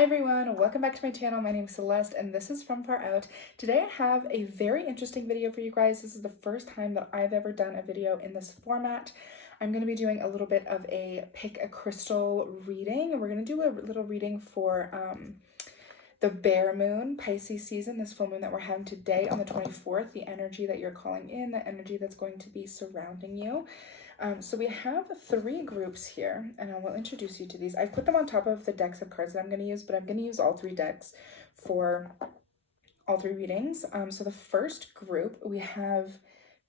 Hi everyone, welcome back to my channel. My name is Celeste and this is From Far Out. Today I have a very interesting video for you guys. This is the first time that I've ever done a video in this format. I'm going to be doing a little bit of a pick a crystal reading. We're going to do a little reading for the bear moon, Pisces season, this full moon that we're having today on the 24th, the energy that you're calling in, the energy that's going to be surrounding you. So we have three groups here, and I will introduce you to these. I've put them on top of the decks of cards that I'm going to use, but I'm going to use all three decks for all three readings. So the first group, we have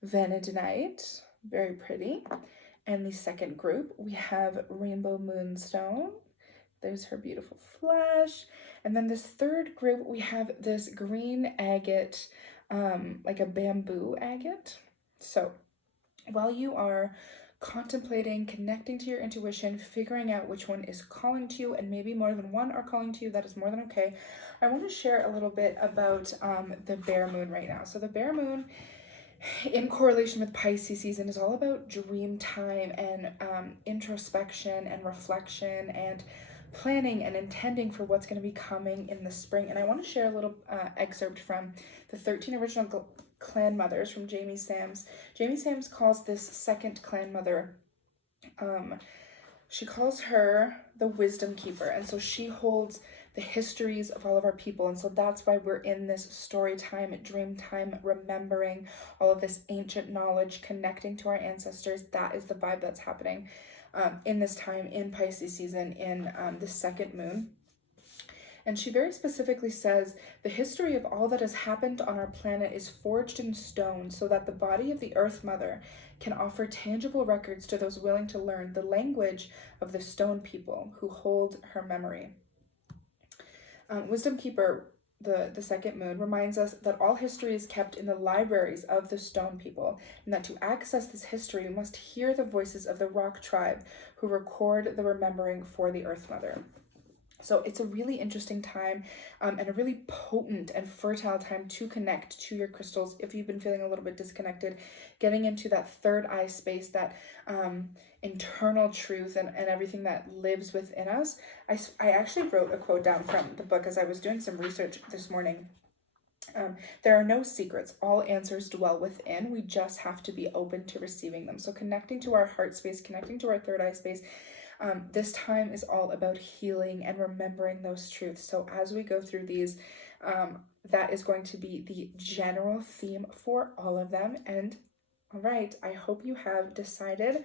Vanadinite, very pretty. And the second group, we have Rainbow Moonstone. There's her beautiful flash. And then this third group, we have this green agate, like a bamboo agate. So while you are contemplating, connecting to your intuition, figuring out which one is calling to you, and maybe more than one are calling to you, that is more than okay. I want to share a little bit about the bear moon right now. So the bear moon, in correlation with Pisces season, is all about dream time and introspection and reflection and planning and intending for what's going to be coming in the spring. And I want to share a little excerpt from the 13 original clan mothers from Jamie Sams. Jamie Sams calls this second clan mother, she calls her the wisdom keeper, and so she holds the histories of all of our people, and so that's why we're in this story time, dream time, remembering all of this ancient knowledge, connecting to our ancestors. That is the vibe that's happening in this time in Pisces season, in the second moon. And she very specifically says, the history of all that has happened on our planet is forged in stone so that the body of the Earth Mother can offer tangible records to those willing to learn the language of the stone people who hold her memory. Wisdom Keeper, the second moon, reminds us that all history is kept in the libraries of the stone people, and that to access this history, we must hear the voices of the rock tribe who record the remembering for the Earth Mother. So it's a really interesting time and a really potent and fertile time to connect to your crystals if you've been feeling a little bit disconnected, getting into that third eye space, that internal truth and everything that lives within us. I actually wrote a quote down from the book as I was doing some research this morning. There are no secrets. All answers dwell within. We just have to be open to receiving them. So connecting to our heart space, connecting to our third eye space, this time is all about healing and remembering those truths. So as we go through these, that is going to be the general theme for all of them. And all right, I hope you have decided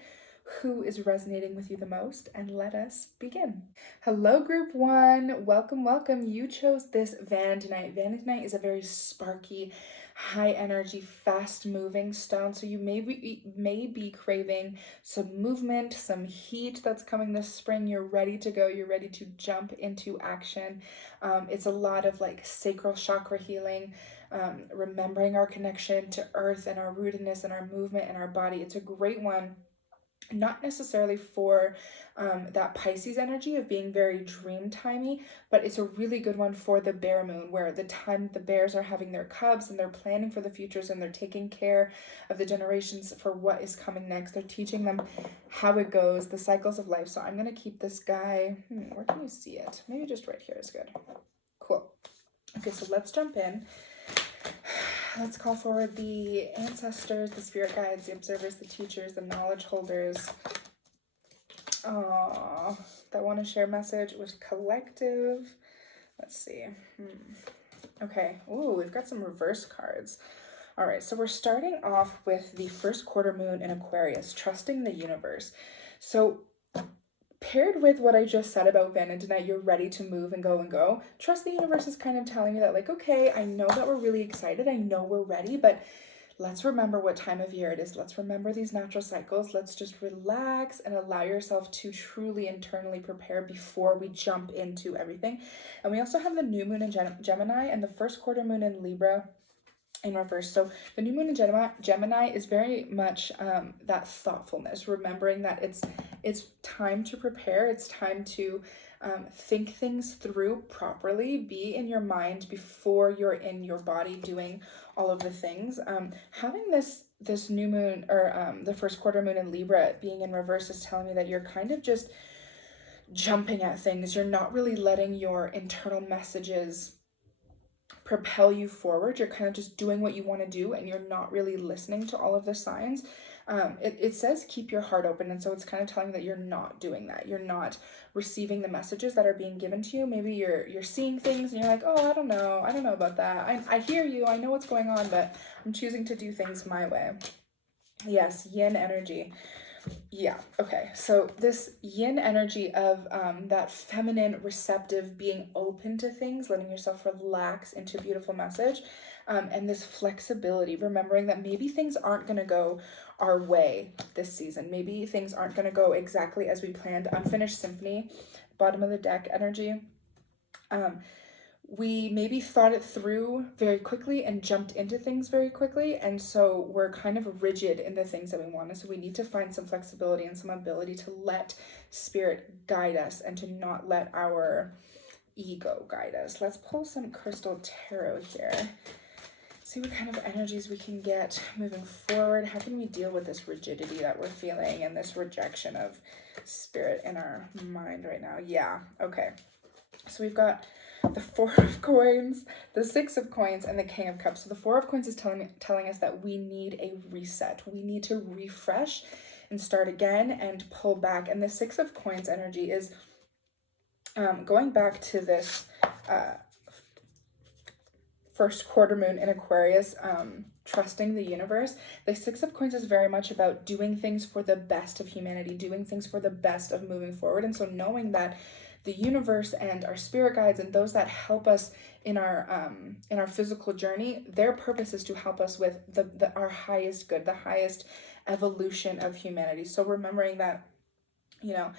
who is resonating with you the most, and let us begin. Hello, group one. Welcome, welcome. You chose this Vanadinite. Vanadinite is a very sparky, high energy, fast moving stone. So you may be craving some movement, some heat that's coming this spring. You're ready to go. You're ready to jump into action. It's a lot of like sacral chakra healing, remembering our connection to earth and our rootedness and our movement and our body. It's a great one, not necessarily for that Pisces energy of being very dream timey, but it's a really good one for the bear moon, where the time the bears are having their cubs and they're planning for the futures and they're taking care of the generations for what is coming next. They're teaching them how it goes, the cycles of life. So I'm going to keep this guy, where can you see it? Maybe just right here is good. Cool. Okay, so let's jump in. Let's call forward the ancestors, the spirit guides, the observers, the teachers, the knowledge holders. That want to share message with collective. Let's see. Okay. Ooh, we've got some reverse cards. All right, so we're starting off with the first quarter moon in Aquarius, trusting the universe. So paired with what I just said about Vanadinite, you're ready to move and go. Trust the universe is kind of telling me that, like, okay, I know that we're really excited. I know we're ready, but let's remember what time of year it is. Let's remember these natural cycles. Let's just relax and allow yourself to truly internally prepare before we jump into everything. And we also have the new moon in Gemini and the first quarter moon in Libra in reverse. So the new moon in Gemini is very much that thoughtfulness, remembering that it's time to prepare. It's time to think things through properly, be in your mind before you're in your body doing all of the things. Having this new moon, or the first quarter moon in Libra being in reverse, is telling me that you're kind of just jumping at things. You're not really letting your internal messages propel you forward. You're kind of just doing what you want to do, and you're not really listening to all of the signs. It says keep your heart open, and so it's kind of telling you that you're not doing that. You're not receiving the messages that are being given to you. Maybe you're seeing things and you're like, oh, I don't know about that. I hear you, I know what's going on, but I'm choosing to do things my way. Yes, yin energy. Yeah, okay. So this yin energy of that feminine, receptive, being open to things, letting yourself relax into a beautiful message, and this flexibility, remembering that maybe things aren't going to go our way this season. Maybe things aren't going to go exactly as we planned. Unfinished symphony, bottom of the deck energy. We maybe thought it through very quickly and jumped into things very quickly, and so we're kind of rigid in the things that we want. And so we need to find some flexibility and some ability to let spirit guide us and to not let our ego guide us. Let's pull some crystal tarot here. See what kind of energies we can get moving forward. How can we deal with this rigidity that we're feeling and this rejection of spirit in our mind right now? Yeah, okay. So we've got the Four of Coins, the Six of Coins, and the King of Cups. So the Four of Coins is telling us that we need a reset. We need to refresh and start again and pull back. And the Six of Coins energy is going back to this first quarter moon in Aquarius, trusting the universe. The Six of Coins is very much about doing things for the best of humanity, doing things for the best of moving forward. And so knowing that the universe and our spirit guides and those that help us in our physical journey, their purpose is to help us with our highest good, the highest evolution of humanity. So remembering that, you know,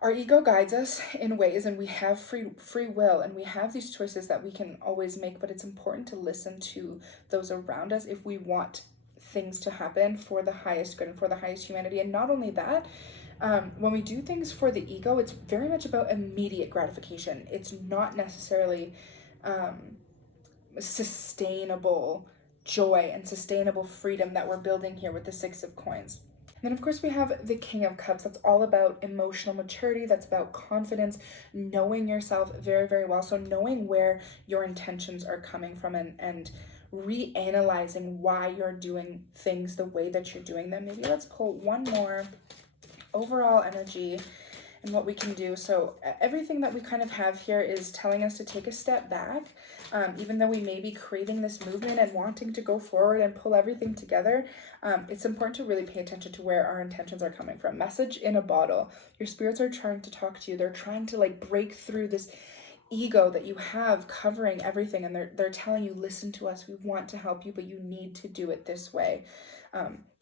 our ego guides us in ways, and we have free will, and we have these choices that we can always make, but it's important to listen to those around us if we want things to happen for the highest good and for the highest humanity. And not only that, when we do things for the ego, it's very much about immediate gratification. It's not necessarily sustainable joy and sustainable freedom that we're building here with the Six of Coins. And then, of course, we have the King of Cups. That's all about emotional maturity. That's about confidence, knowing yourself very, very well. So knowing where your intentions are coming from and reanalyzing why you're doing things the way that you're doing them. Maybe let's pull one more overall energy and what we can do. So everything that we kind of have here is telling us to take a step back, even though we may be creating this movement and wanting to go forward and pull everything together. It's important to really pay attention to where our intentions are coming from. Message in a bottle. Your spirits are trying to talk to you. They're trying to like break through this ego that you have covering everything, and they're telling you, listen to us, we want to help you, but you need to do it this way.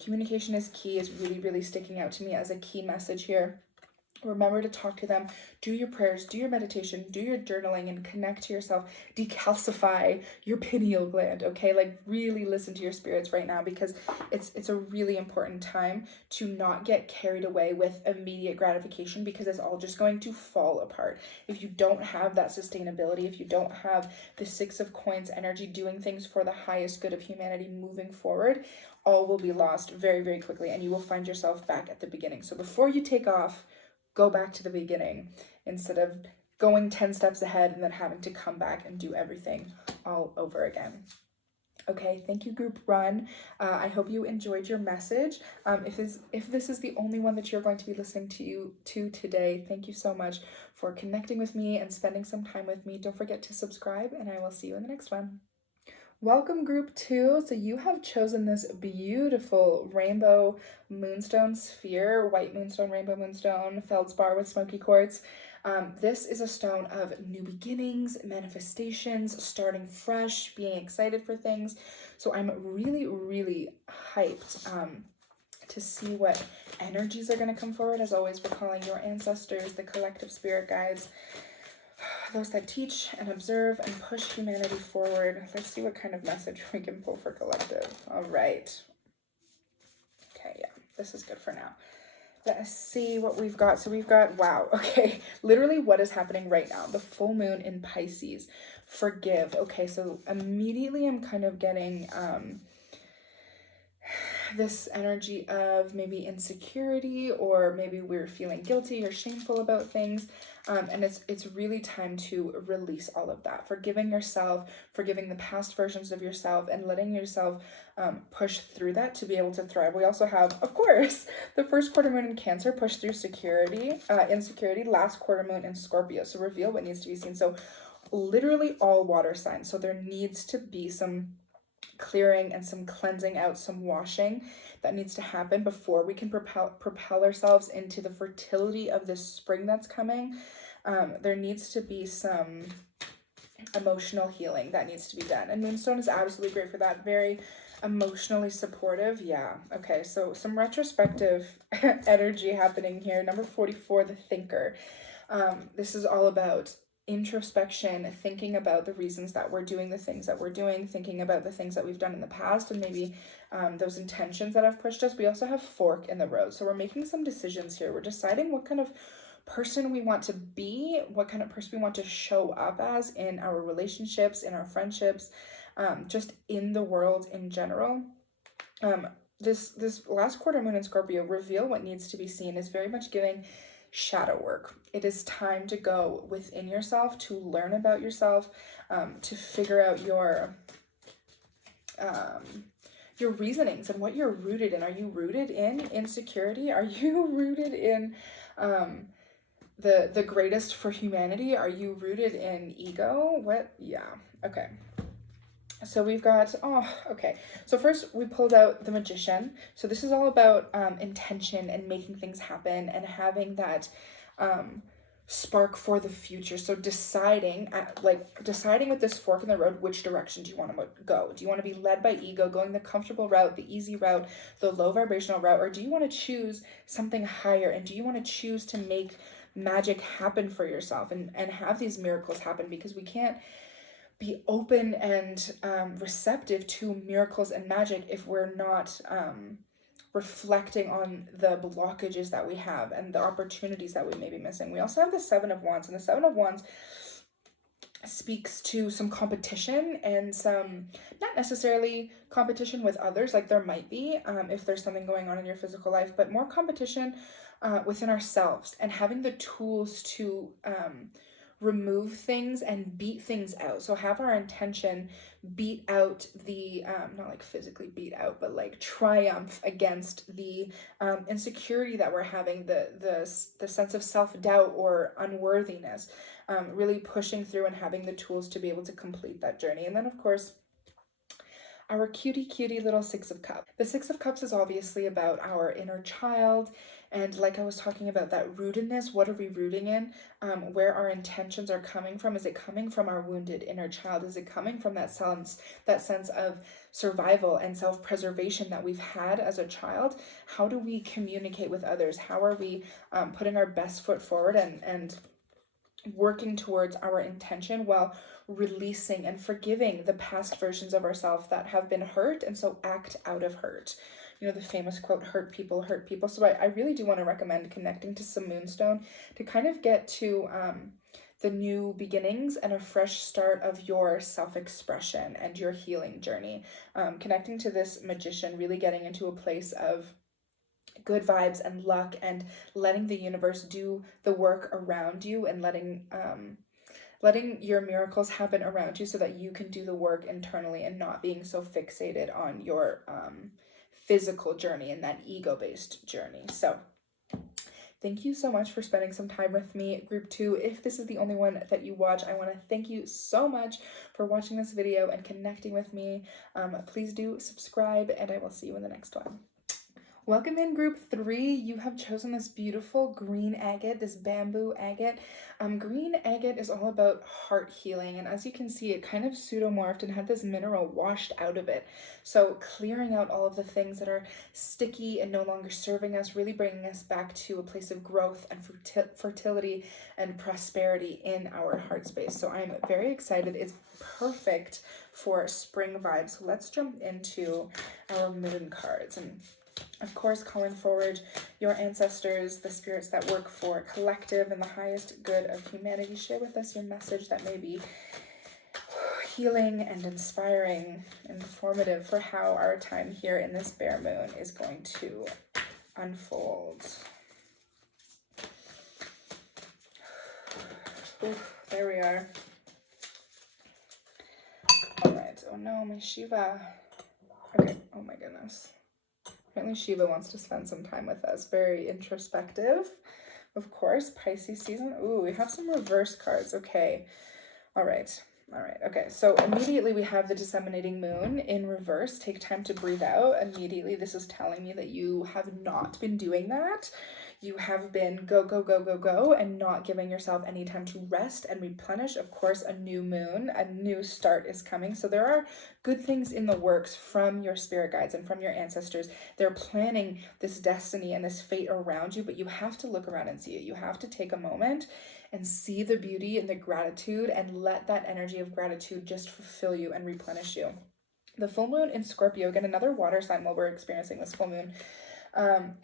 Communication is key, is really sticking out to me as a key message here. Remember to talk to them, do your prayers, do your meditation, do your journaling, and connect to yourself. Decalcify your pineal gland, okay? Like really listen to your spirits right now, because it's a really important time to not get carried away with immediate gratification, because it's all just going to fall apart. If you don't have that sustainability, if you don't have the Six of Coins energy doing things for the highest good of humanity moving forward, all will be lost very quickly, and you will find yourself back at the beginning. So before you take off, go back to the beginning instead of going 10 steps ahead and then having to come back and do everything all over again. Okay, thank you, group run. I hope you enjoyed your message. If this is the only one that you're going to be listening to today, thank you so much for connecting with me and spending some time with me. Don't forget to subscribe, and I will see you in the next one. Welcome, group 2. So you have chosen this beautiful rainbow moonstone sphere, white moonstone, rainbow moonstone, feldspar with smoky quartz. This is a stone of new beginnings, manifestations, starting fresh, being excited for things. So I'm really hyped to see what energies are going to come forward. As always, we're calling your ancestors, the collective spirit guides, those that teach and observe and push humanity forward. Let's see what kind of message we can pull for collective. All right. Okay, yeah, this is good for now. Let's see what we've got. So we've got, wow, okay, literally what is happening right now. The full moon in Pisces. Forgive. Okay, so immediately I'm kind of getting this energy of maybe insecurity, or maybe we're feeling guilty or shameful about things. And it's really time to release all of that, forgiving yourself, forgiving the past versions of yourself, and letting yourself push through that to be able to thrive. We also have, of course, the first quarter moon in Cancer, push through insecurity, last quarter moon in Scorpio, so reveal what needs to be seen. So literally all water signs. So there needs to be some clearing and some cleansing out, some washing that needs to happen before we can propel ourselves into the fertility of this spring that's coming. There needs to be some emotional healing that needs to be done, and Moonstone is absolutely great for that. Very emotionally supportive. Yeah, okay, so some retrospective energy happening here. Number 44, the Thinker. This is all about introspection, thinking about the reasons that we're doing the things that we're doing, thinking about the things that we've done in the past, and maybe those intentions that have pushed us. We also have fork in the road, so we're making some decisions here. We're deciding what kind of person we want to be, what kind of person we want to show up as in our relationships, in our friendships, just in the world in general. This last quarter moon in Scorpio, reveal what needs to be seen, is very much giving shadow work. It is time to go within yourself, to learn about yourself, to figure out your reasonings and what you're rooted in. Are you rooted in insecurity? Are you rooted in the greatest for humanity? Are you rooted in ego? What? Yeah. Okay. So we've got, okay. So first we pulled out the Magician. So this is all about intention and making things happen and having that spark for the future. So deciding with this fork in the road, which direction do you want to go? Do you want to be led by ego, going the comfortable route, the easy route, the low vibrational route, or do you want to choose something higher? And do you want to choose to make magic happen for yourself and have these miracles happen? Because we can't be open and receptive to miracles and magic if we're not reflecting on the blockages that we have and the opportunities that we may be missing. We also have the Seven of Wands, and the Seven of Wands speaks to some competition and some, not necessarily competition with others, like there might be if there's something going on in your physical life, but more competition within ourselves, and having the tools to remove things and beat things out. So have our intention beat out the not like physically beat out, but like triumph against the insecurity that we're having, the sense of self-doubt or unworthiness, really pushing through and having the tools to be able to complete that journey. And then of course our cutie little Six of Cups. The Six of Cups is obviously about our inner child, and like I was talking about, that rootedness. What are we rooting in? Where our intentions are coming from? Is it coming from our wounded inner child? Is it coming from that sense of survival and self-preservation that we've had as a child? How do we communicate with others? How are we putting our best foot forward and working towards our intention while releasing and forgiving the past versions of ourselves that have been hurt, and so act out of hurt? You know, the famous quote, hurt people hurt people. So I really do want to recommend connecting to some Moonstone to kind of get to the new beginnings and a fresh start of your self-expression and your healing journey. Connecting to this Magician, really getting into a place of good vibes and luck, and letting the universe do the work around you, and letting your miracles happen around you so that you can do the work internally, and not being so fixated on your physical journey and that ego-based journey. So thank you so much for spending some time with me, Group 2. If this is the only one that you watch, I want to thank you so much for watching this video and connecting with me. Please do subscribe, and I will see you in the next one. Welcome in Group 3. You have chosen this beautiful green agate, this bamboo agate. Green agate is all about heart healing, and as you can see, it kind of pseudomorphed and had this mineral washed out of it. So clearing out all of the things that are sticky and no longer serving us, really bringing us back to a place of growth and fertility and prosperity in our heart space. So I'm very excited. It's perfect for spring vibes. So let's jump into our moon cards. And of course, calling forward your ancestors, the spirits that work for collective and the highest good of humanity. Share with us your message that may be healing and inspiring and informative for how our time here in this bear moon is going to unfold. Oof, there we are. All right. Oh no, my Shiva. Okay. Oh my goodness. Apparently Shiva wants to spend some time with us. Very introspective. Of course, Pisces season. Ooh, we have some reverse cards. Okay. All right. All right. Okay. So immediately we have the disseminating moon in reverse. Take time to breathe out. Immediately, this is telling me that you have not been doing that. You have been go, go, go, go, go, and not giving yourself any time to rest and replenish. Of course, a new moon, a new start is coming. So there are good things in the works from your spirit guides and from your ancestors. They're planning this destiny and this fate around you, but you have to look around and see it. You have to take a moment and see the beauty and the gratitude and let that energy of gratitude just fulfill you and replenish you. The full moon in Scorpio, again, another water sign while we're experiencing this full moon.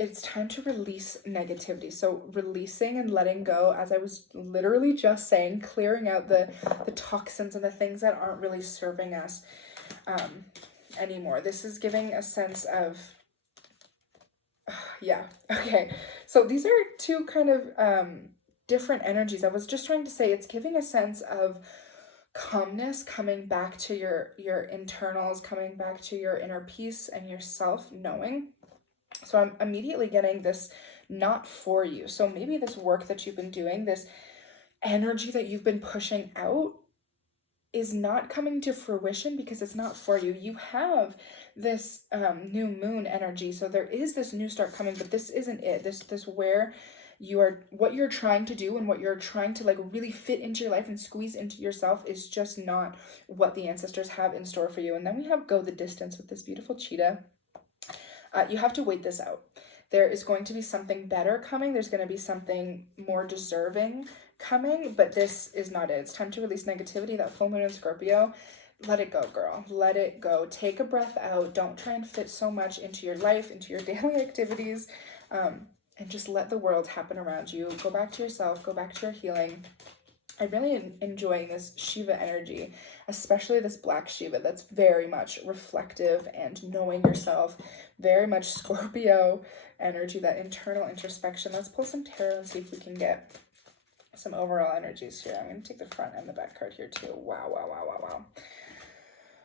It's time to release negativity. So releasing and letting go, as I was literally just saying, clearing out the toxins and the things that aren't really serving us anymore. This is giving a sense of, yeah, okay. So these are two kind of different energies. I was just trying to say it's giving a sense of calmness, coming back to your internals, coming back to your inner peace and your self-knowing. So I'm immediately getting this not for you. So maybe this work that you've been doing, this energy that you've been pushing out is not coming to fruition because it's not for you. You have this new moon energy. So there is this new start coming, but this isn't it. This where you are, what you're trying to do and what you're trying to like really fit into your life and squeeze into yourself is just not what the ancestors have in store for you. And then we have Go the Distance with this beautiful cheetah. You have to wait this out. There is going to be something better coming. There's going to be something more deserving coming, but this is not it. It's time to release negativity. That full moon in Scorpio, let it go, girl. Let it go. Take a breath out. Don't try and fit so much into your life, into your daily activities, and just let the world happen around you. Go back to yourself. Go back to your healing. I'm really enjoying this Shiva energy, especially this black Shiva that's very much reflective and knowing yourself, very much Scorpio energy, that internal introspection. Let's pull some tarot and see if we can get some overall energies here. I'm going to take the front and the back card here too. Wow, wow, wow, wow, wow.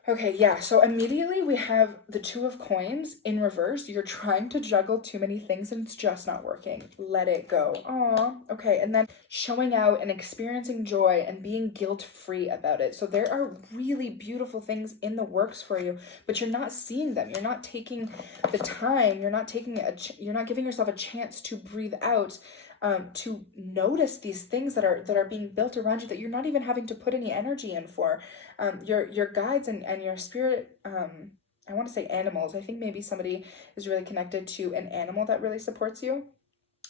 Okay, yeah, so immediately we have the Two of Coins in reverse. You're trying to juggle too many things and it's just not working. Let it go. Aw, okay, and then showing out and experiencing joy and being guilt-free about it. So there are really beautiful things in the works for you, but you're not seeing them. You're not taking the time. You're not giving yourself a chance to breathe out, to notice these things that are being built around you that you're not even having to put any energy in for. Your guides and your spirit, I want to say animals. I think maybe somebody is really connected to an animal that really supports you.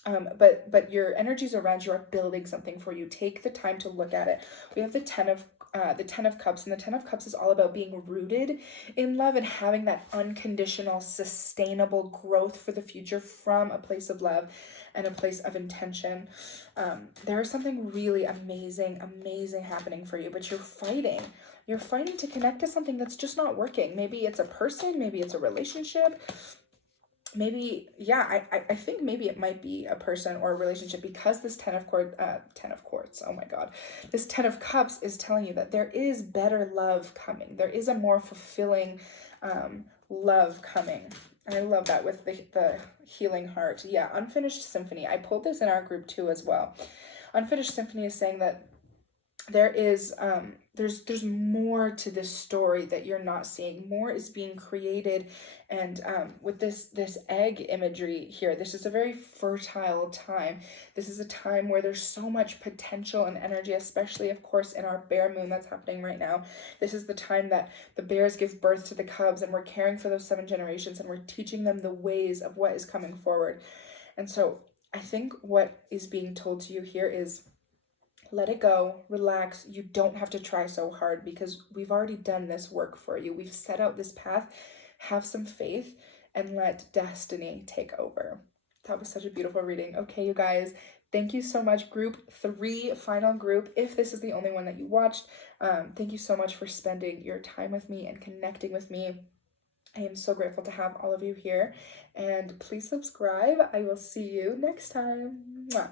But your energies around you are building something for you. Take the time to look at it. We have the Ten of Cups, and the Ten of Cups is all about being rooted in love and having that unconditional, sustainable growth for the future from a place of love and a place of intention. There is something really amazing happening for you, but you're fighting. You're fighting to connect to something that's just not working. Maybe it's a person, maybe it's a relationship. Maybe, yeah, I think maybe it might be a person or a relationship, because this Ten of Quartz, oh my God, this Ten of Cups is telling you that there is better love coming. There is a more fulfilling love coming. And I love that with the healing heart. Yeah, Unfinished Symphony. I pulled this in our group too as well. Unfinished Symphony is saying that there is there's more to this story that you're not seeing. More is being created, and with this egg imagery here, this is a very fertile time. This is a time where there's so much potential and energy, especially of course in our bear moon that's happening right now. This is the time that the bears give birth to the cubs, and we're caring for those 7 generations, and we're teaching them the ways of what is coming forward. And so I think what is being told to you here is, let it go, relax. You don't have to try so hard because we've already done this work for you. We've set out this path. Have some faith and let destiny take over. That was such a beautiful reading. Okay, you guys, Thank you so much, group 3, final group. If this is the only one that you watched, thank you so much for spending your time with me and connecting with me. I am so grateful to have all of you here, and please subscribe. I will see you next time. Mwah.